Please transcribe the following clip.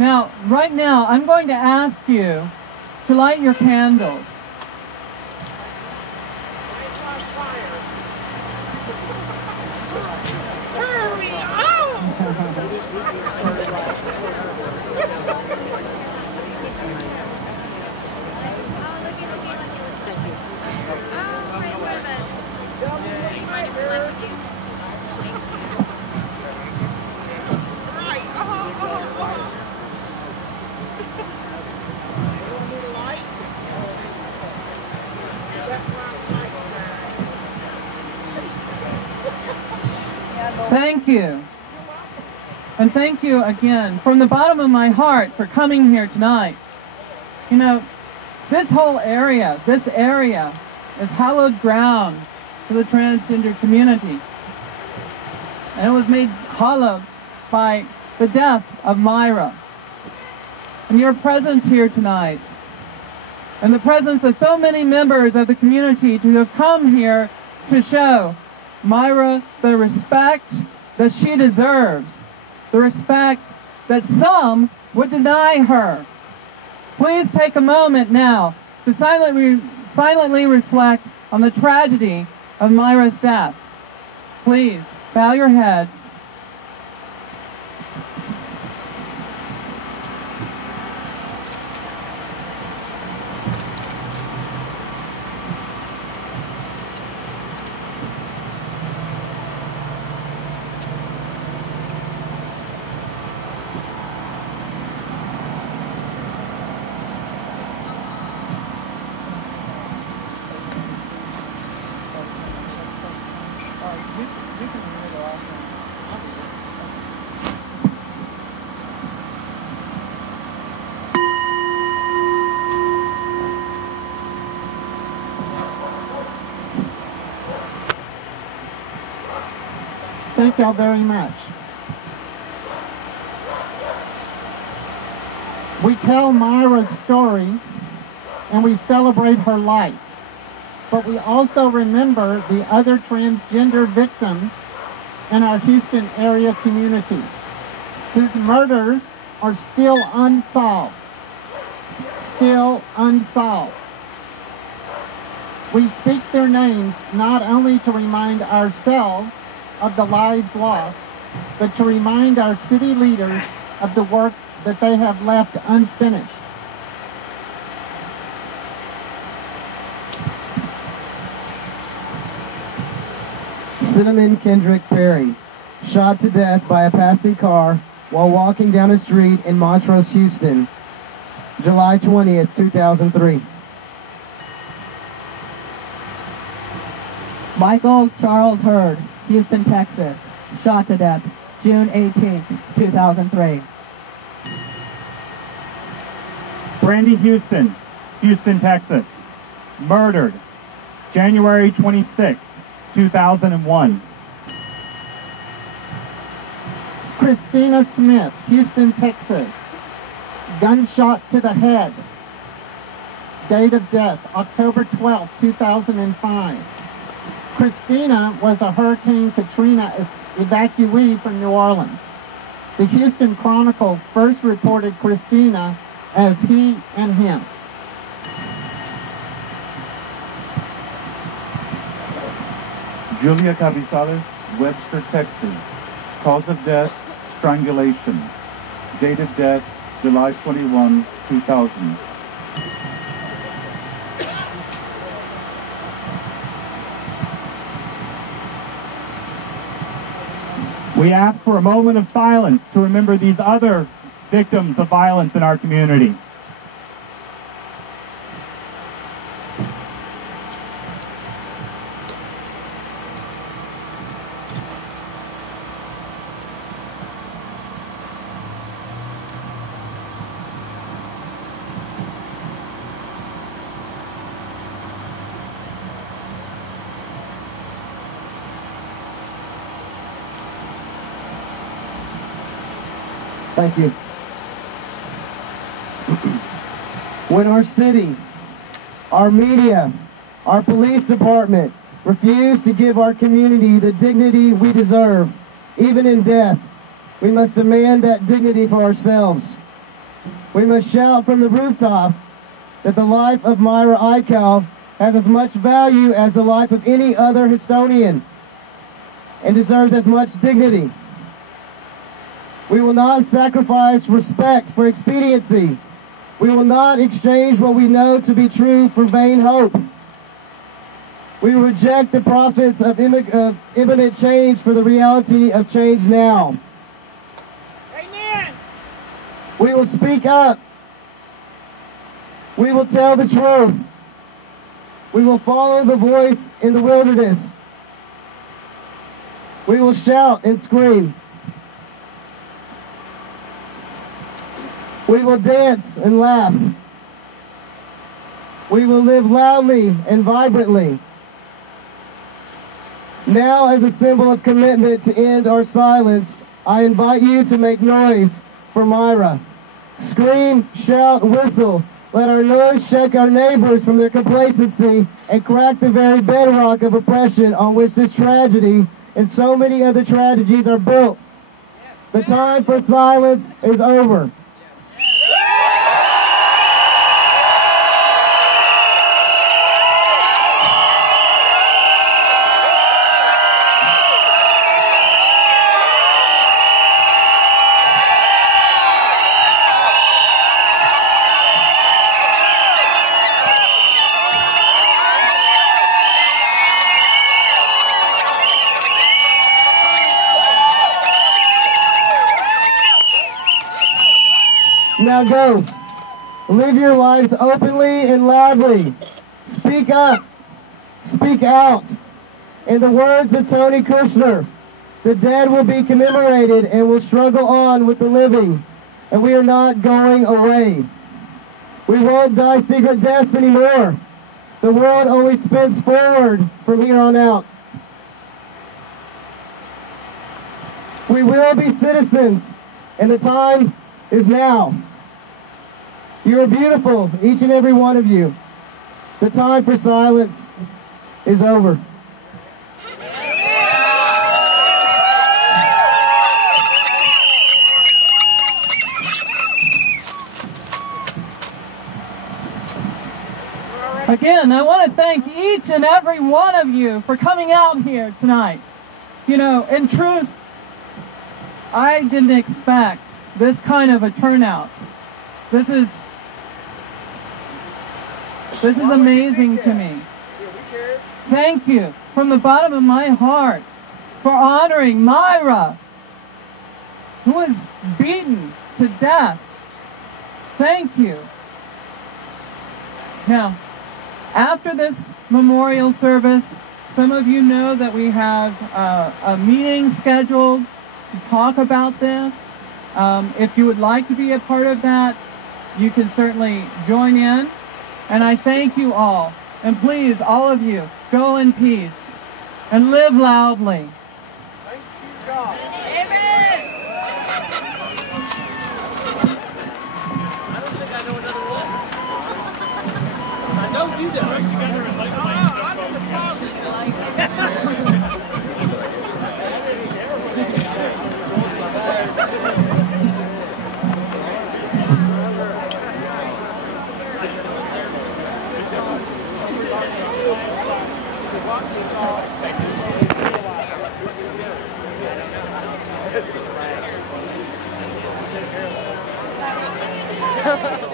Now, right now, I'm going to ask you to light your candles. Thank you. And thank you again from the bottom of my heart for coming here tonight. You know, this whole area, is hallowed ground for the transgender community. And it was made hallowed by the death of Myra. And your presence here tonight, and the presence of so many members of the community who have come here to show Myra the respect that she deserves, the respect that some would deny her. Please take a moment now to silently reflect on the tragedy of Myra's death. Please bow your heads. Thank y'all very much. We tell Myra's story and we celebrate her life, but we also remember the other transgender victims in our Houston area community whose murders are still unsolved. Still unsolved. We speak their names not only to remind ourselves of the lives lost, but to remind our city leaders of the work that they have left unfinished. Cinnamon Kendrick Perry, shot to death by a passing car while walking down a street in Montrose, Houston, July 20th, 2003. Michael Charles Hurd, Houston, Texas, shot to death, June 18th, 2003. Brandy Houston, Houston, Texas, murdered, January 26th, 2001. Christina Smith, Houston, Texas, gunshot to the head. Date of death, October 12th, 2005. Christina was a Hurricane Katrina evacuee from New Orleans. The Houston Chronicle first reported Christina as he and him. Julia Cavizales, Webster, Texas. Cause of death, strangulation. Date of death, July 21, 2000. We ask for a moment of silence to remember these other victims of violence in our community. Thank you. When our city, our media, our police department refuse to give our community the dignity we deserve, even in death, we must demand that dignity for ourselves. We must shout from the rooftops that the life of Myra Ical has as much value as the life of any other Houstonian and deserves as much dignity. We will not sacrifice respect for expediency. We will not exchange what we know to be true for vain hope. We will reject the prophets of imminent change for the reality of change now. Amen. We will speak up. We will tell the truth. We will follow the voice in the wilderness. We will shout and scream. We will dance and laugh. We will live loudly and vibrantly. Now, as a symbol of commitment to end our silence, I invite you to make noise for Myra. Scream, shout, whistle. Let our noise shake our neighbors from their complacency and crack the very bedrock of oppression on which this tragedy and so many other tragedies are built. The time for silence is over. Now go. Live your lives openly and loudly. Speak up. Speak out. In the words of Tony Kushner, the dead will be commemorated and will struggle on with the living, and we are not going away. We won't die secret deaths anymore. The world only spins forward from here on out. We will be citizens, and the time is now. You are beautiful, each and every one of you. The time for silence is over. Again, I want to thank each and every one of you for coming out here tonight. You know, in truth, I didn't expect this kind of a turnout. This is amazing to me. Thank you from the bottom of my heart for honoring Myra, who was beaten to death. Thank you. Now, after this memorial service, some of you know that we have a meeting scheduled to talk about this. If you would like to be a part of that, you can certainly join in. And I thank you all. And please, all of you, go in peace and live loudly. Thanks be to God. Amen. I don't think I know another one. I know you do. Together and like, I'm in the closet. Thank you.